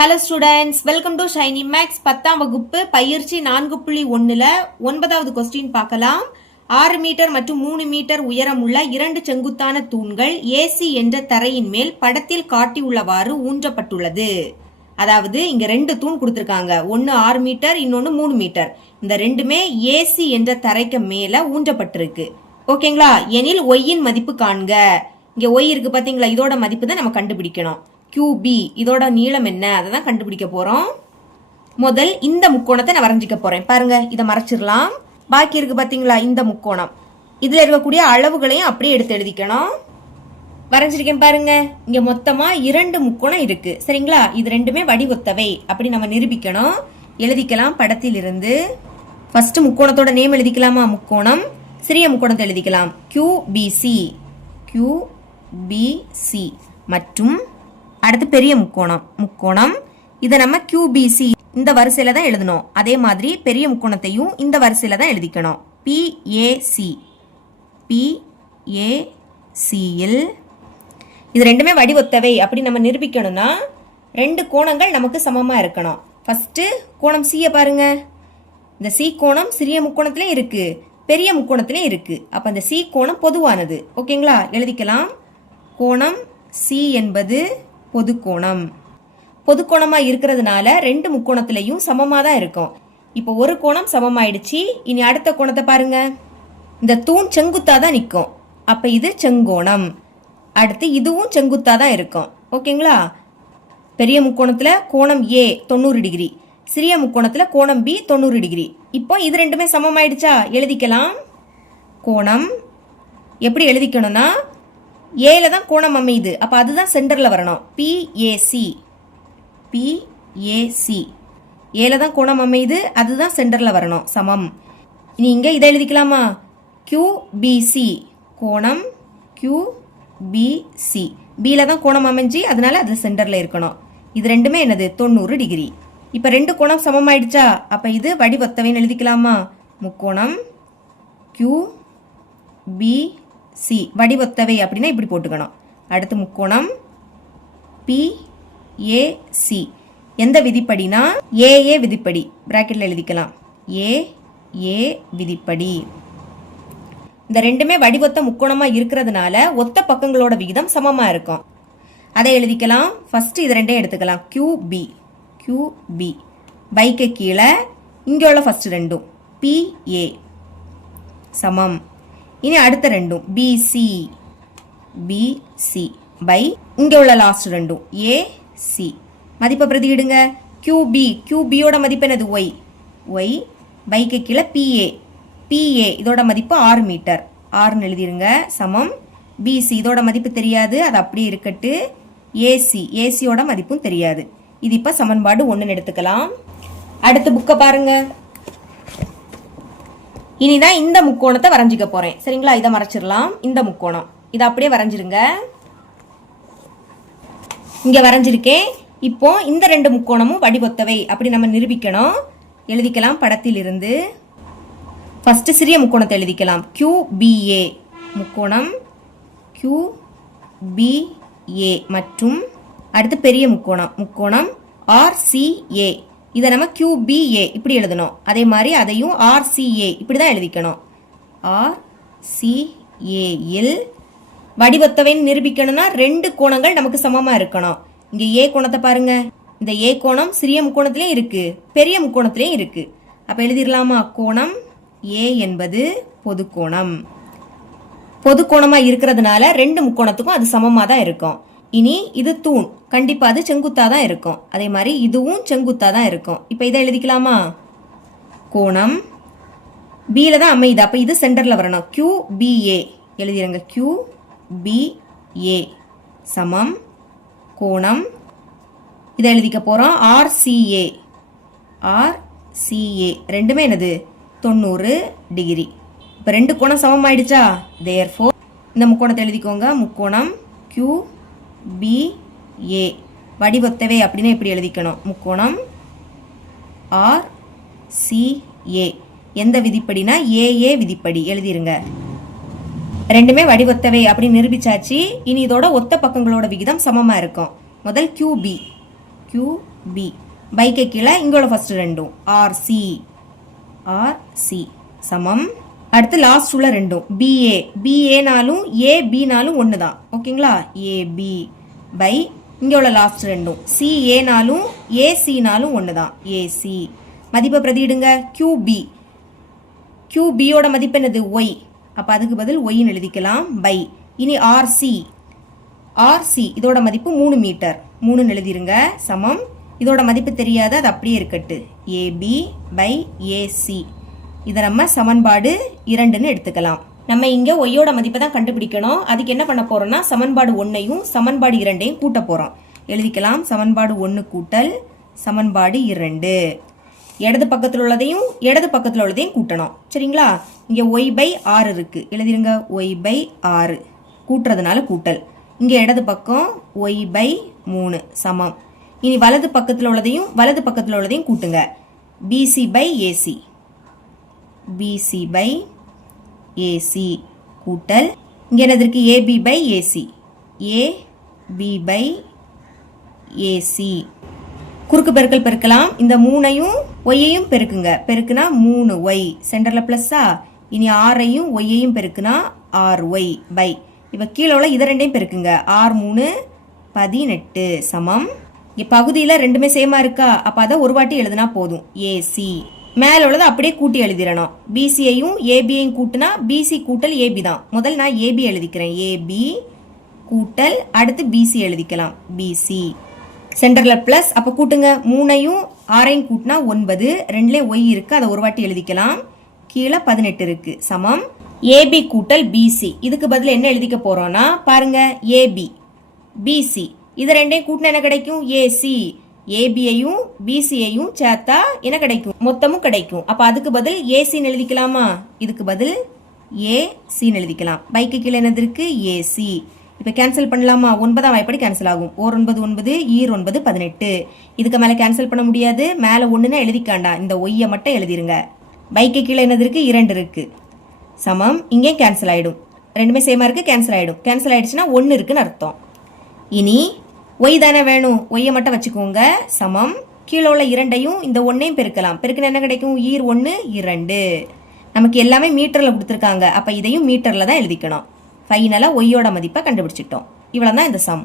Hello students, welcome to shiny max 10ஆம் வகுப்பு பயிற்சி 4.1ல 9வது கொஸ்டின் பார்க்கலாம். 6 மீட்டர் மற்றும் 3 மீட்டர் உயரம் உள்ள 2 செங்குத்தான தூண்கள் ஏசி என்ற தரையின் மேல் படத்தில் காட்டியுள்ளவாறு ஊன்றப்பட்டுள்ளது. அதாவது இங்க 2 தூண் கொடுத்திருக்காங்க. ஒன்னு 6 மீட்டர், இன்னொன்னு 3 மீட்டர். இந்த ரெண்டுமே ஏசி என்ற தரைக்கு மேல ஊன்றப்பட்டிருக்கு. ஓகேங்களா? எனில் ஒய்யின் மதிப்பு காண்க. இங்க ஒய் இருக்கு பாத்தீங்களா? இதோட மதிப்பு தான் நம்ம கண்டுபிடிக்கணும். QB இதோட நீளம் என்ன, அதை தான் கண்டுபிடிக்க போறோம். முதல் இந்த முக்கோணத்தை நான் வரைஞ்சிக்க போறேன். பாருங்க, இதை மறைச்சிடலாம். பாக்கி இருக்கு பாத்தீங்களா இந்த முக்கோணம். இதுல இருக்கக்கூடிய அளவுகளையும் அப்படியே எடுத்து எழுதிக்கணும். வரைஞ்சிருக்கேன் பாருங்க. இங்க மொத்தமா 2 முக்கோணம் இருக்கு. சரிங்களா? இது ரெண்டுமே வடிவொத்தவை அப்படி நம்ம நிரூபிக்கணும். எழுதிக்கலாம் படத்தில் இருந்து. ஃபர்ஸ்ட் முக்கோணத்தோட நேம் எழுதிக்கலாமா? முக்கோணம். சிறிய முக்கோணத்தை எழுதிக்கலாம் QBC. QBC மற்றும் அடுத்து பெரிய முக்கோணம். இதை நம்ம QBC இந்த வரிசையில தான் எழுதணும். அதே மாதிரி பெரிய முக்கோணத்தையும் இந்த வரிசையில தான் எழுதிக்கணும். PAC. PACல் இது ரெண்டுமே வடிவொத்தவை அப்படி நம்ம நிரூபிக்கணும்னா 2 கோணங்கள் நமக்கு சமமா இருக்கணும். ஃபர்ஸ்ட் கோணம் C பாருங்க. இந்த C கோணம் சிறிய முக்கோணத்திலே இருக்கு, பெரிய முக்கோணத்திலே இருக்கு. அப்ப அந்த C கோணம் பொதுவானது. ஓகேங்களா? எழுதிக்கலாம். கோணம் C என்பது பொதுக்கோணம். பொதுக்கோணமா இருக்கிறதுனால 2 முக்கோணத்திலையும் சமமா தான் இருக்கும். இப்போ ஒரு கோணம் சமமாயிடுச்சு. இனி அடுத்த கோணத்தை பாருங்க. இந்த தூண் செங்குத்தா தான் நிற்கும். அப்ப இது செங்கோணம். அடுத்து இதுவும் செங்குத்தா தான் இருக்கும். ஓகேங்களா? பெரிய முக்கோணத்துல கோணம் A 90 டிகிரி, சிறிய முக்கோணத்துல கோணம் B 90 டிகிரி. இப்போ இது ரெண்டுமே சமமாயிடுச்சா? எழுதிக்கலாம். கோணம் எப்படி எழுதிக்கணும்னா, ஏல தான் கோணம் அமையுது. அப்ப அதுதான் சென்டர்ல வரணும். PAC. PAC ஏல தான் கோணம் அமையுது, அதுதான் சென்டர்ல வரணும். சமம். இனி இங்க இதை எழுதிக்கலாமா? QBC. கோணம் QBC. Bல தான் கோணம் அமைஞ்சு, அதனால அது சென்டர்ல இருக்கணும். இது ரெண்டுமே என்னது? 90 டிகிரி. இப்ப 2 கோணம் சமமாயிடுச்சா? அப்ப இது வடிவொத்தவைன்னு எழுதிக்கலாமா? முக்கோணம் QBC வடிவொத்தவை அப்படின்னா இப்படி போட்டுக்கணும். அடுத்து முக்கோணம் PAC. எந்த விதிப்படினா AA விதிப்படி. பிராக்கெட்ல எழுதிக்கலாம். AA விதிப்படி. இந்த ரெண்டுமே வடிவொத்த முக்கோணமா இருக்கிறதுனால ஒத்த பக்கங்களோட விகிதம் சமமா இருக்கும். அதை எழுதிக்கலாம். ஃபர்ஸ்ட் இது ரெண்டையும் எடுத்துக்கலாம். QB பைக்கு கீழே இங்க உள்ள ஃபர்ஸ்ட் ரெண்டும் PA சமம். இனி அடுத்த ரெண்டும் BC பை இங்க உள்ள லாஸ்ட் ரெண்டும் AC. மதிப்பை பிரதியிடுங்க. QBயோட மதிப்பு என்னது? Y பைக்கு கீழே PA இதோட மதிப்பு 6 மீட்டர். 6ன்னு எழுதிருங்க. சமம் BC இதோட மதிப்பு தெரியாது, அது அப்படியே இருக்கட்டு. ACயோட மதிப்பும் தெரியாது. இது இப்ப சமன்பாடு 1ன்னு எடுத்துக்கலாம். அடுத்த புக்கை பாருங்க. இனிதான் இந்த முக்கோணத்தை வரைஞ்சிக்க போறேன். சரிங்களா? இதை மறைச்சிடலாம். இந்த முக்கோணம் இதை அப்படியே வரைஞ்சிருங்க. இங்க வரைஞ்சிருக்கேன். இப்போ இந்த 2 முக்கோணமும் வடிவொத்தவை அப்படி நம்ம நிரூபிக்கணும். எழுதிக்கலாம் படத்தில் இருந்து. ஃபர்ஸ்ட் சிறிய முக்கோணத்தை எழுதிக்கலாம். QBA முக்கோணம் QBA மற்றும் அடுத்து பெரிய முக்கோணம் RCA. இதை நம்ம QBA இப்படி எழுதணும். அதே மாதிரி அதையும் RCA இப்படிதான் எழுதிக்கணும். RCAல் வடிவொத்தவைன்னு நிரூபிக்கணும்னா 2 கோணங்கள் நமக்கு சமமா இருக்கணும். இங்க A கோணத்தை பாருங்க. இந்த A கோணம் சிறிய முக்கோணத்திலேயும் இருக்கு, பெரிய முக்கோணத்திலேயும் இருக்கு. அப்ப எழுதிடலாமா? கோணம் A என்பது பொதுக்கோணம். பொதுக்கோணமா இருக்கிறதுனால 2 முக்கோணத்துக்கும் அது சமமா தான் இருக்கும். இனி இது தூண், கண்டிப்பா அது செங்குத்தா தான் இருக்கும். அதே மாதிரி இதுவும் செங்குத்தா தான் இருக்கும். இப்ப இதை எழுதிக்கலாமா? கோணம் Bல தான் அமையுது. அப்ப இது சென்டர்ல வரணும். QBA எழுதிருங்க. QBA சமம் கோணம் இதை எழுதிக்க போறோம். RCA ரெண்டுமே என்னது? 90 டிகிரி. இப்ப 2 கோணம் சமம் ஆயிடுச்சா? therefore இந்த முக்கோணத்தை எழுதிக்கோங்க. முக்கோணம் QBA வடிவொத்தவை அப்படின்னா இப்படி எழுதிக்கணும். முக்கோணம் RCA எந்த விதிப்படினா AA விதிப்படி எழுதிருங்க. ரெண்டுமே வடிவொத்தவை அப்படி நிரூபிச்சாச்சு. இனி இதோட ஒத்த பக்கங்களோட விகிதம் சமமா இருக்கும். முதல் QB கியூபி. பைக்கு கீழே இங்கோட ஃபர்ஸ்ட் ரெண்டும் ஆர்சி சமம். அடுத்து லாஸ்ட் உள்ள ரெண்டும் பிஏ. பிஏனாலும் ஏபினாலும் ஒன்று தான். ஓகேங்களா? ஏபி பை இங்கே உள்ள லாஸ்ட் ரெண்டும் சிஏனாலும் ஏசினாலும் ஒன்று தான். ஏசி. மதிப்பை பிரதியிடுங்க. கியூபி. கியூபியோட மதிப்பு என்னது? ஒய். அப்போ அதுக்கு பதில் ஒய்ன்னு எழுதிக்கலாம். பை இனி ஆர்சி. ஆர்சி இதோட மதிப்பு 3 மீட்டர். 3ன்னு எழுதிருங்க. சமம். இதோட மதிப்பு தெரியாது, அது அப்படியே இருக்கட்டு. AB by AC. இதை நம்ம சமன்பாடு 2ன்னு எடுத்துக்கலாம். நம்ம இங்கே ஒய்யோட மதிப்பை தான் கண்டுபிடிக்கணும். அதுக்கு என்ன பண்ண போறோம்னா சமன்பாடு 1ஐயும் சமன்பாடு 2ஐயும் கூட்ட போறோம். எழுதிக்கலாம். சமன்பாடு 1 கூட்டல் சமன்பாடு 2. இடது பக்கத்தில் உள்ளதையும் இடது பக்கத்தில் உள்ளதையும் கூட்டணும். சரிங்களா? இங்கே ஒய் பை 6 இருக்கு. எழுதிருங்க. ஒய் பை 6 கூட்டுறதுனால கூட்டல். இங்கே இடது பக்கம் ஒய் பை 3 சமம். இனி வலது பக்கத்தில் உள்ளதையும் கூட்டுங்க. BC by AC. BC by AC கூட்டல் இங்கே என்னது இருக்கு? AB by AC. AB by AC. குறுக்கு பெருக்கல் பெருக்கலாம். இந்த 3ஐயும் ஒய்யையும் பெருக்குங்க. பெருக்குனா 3 ஒய். சென்டரில் ப்ளஸ்ஸா. இனி 6ஐயும் ஒய்யையும் பெருக்குனா 6 ஒய் பை. இப்போ கீழே உள்ள இதை ரெண்டையும் பெருக்குங்க. 6 3 18 சமம். இங்கே பகுதியில் ரெண்டுமே சேமா இருக்கா? அப்போ அதை ஒரு வாட்டி எழுதுனா போதும். ஏசி. மேலே உள்ளதை அப்படியே கூட்டி எழுதிடணும். பிசியையும் ஏபியையும் கூட்டினா பிசி கூட்டல் ஏபி தான். முதல் நான் ஏபி எழுதிக்கிறேன். ஏபி கூட்டல் அடுத்து பிசி எழுதிக்கலாம். பிசி. சென்டரில் ப்ளஸ். அப்போ கூட்டுங்க. 3ஐயும் 6ஐயும் கூட்டினா 9. 2லேயும் ஒய் இருக்கு, அதை ஒரு வாட்டி எழுதிக்கலாம். கீழே 18 இருக்கு. சமம். ஏபி கூட்டல் பிசி. இதுக்கு பதில் என்ன எழுதிக்க போறோம்னா பாருங்க. ஏபி பிசி இது ரெண்டையும் கூட்டினா என்ன கிடைக்கும்? ஏசி. ஏபியையும் பிசியையும் சேர்த்தா என்ன கிடைக்கும்? மொத்தமும் கிடைக்கும். அப்ப அதுக்கு பதில் ஏசின்னு எழுதிக்கலாமா? இதுக்கு பதில் ஏசின்னு எழுதிக்கலாம். பைக்கு கீழே என்னது இருக்கு? ஏசி. இப்ப கேன்சல் பண்ணலாமா? 9ஆம் வாய்ப்படி கேன்சல் ஆகும். 9 9 ஈர் 9 18. இதுக்கு மேல கேன்சல் பண்ண முடியாது. மேல 1ன்னு எழுதிக்காண்டா. இந்த ஒய்யை மட்டும் எழுதிருங்க. பைக்கு கீழே என்னது இருக்கு? 2 இருக்கு. சமம். இங்கே கேன்சல் ஆயிடும். ரெண்டுமே சேமா இருக்கு, கேன்சல் ஆயிடும். கேன்சல் ஆயிடுச்சுன்னா 1 இருக்குன்னு அர்த்தம். இனி ஒய் தானே வேணும், ஒய்யை மட்டும் வச்சுக்கோங்க. சமம். கீழே உள்ள 2ஐயும் இந்த 1ஐயும் பெருக்கலாம். பெருக்குன்னு என்ன கிடைக்கும்? ஈர் 1 2. நமக்கு எல்லாமே மீட்டர்ல கொடுத்துருக்காங்க. அப்ப இதையும் மீட்டர்ல தான் எழுதிக்கணும். ஃபைனலா ஒய்யோட மதிப்பை கண்டுபிடிச்சிட்டோம். இவ்வளவுதான் இந்த சம்.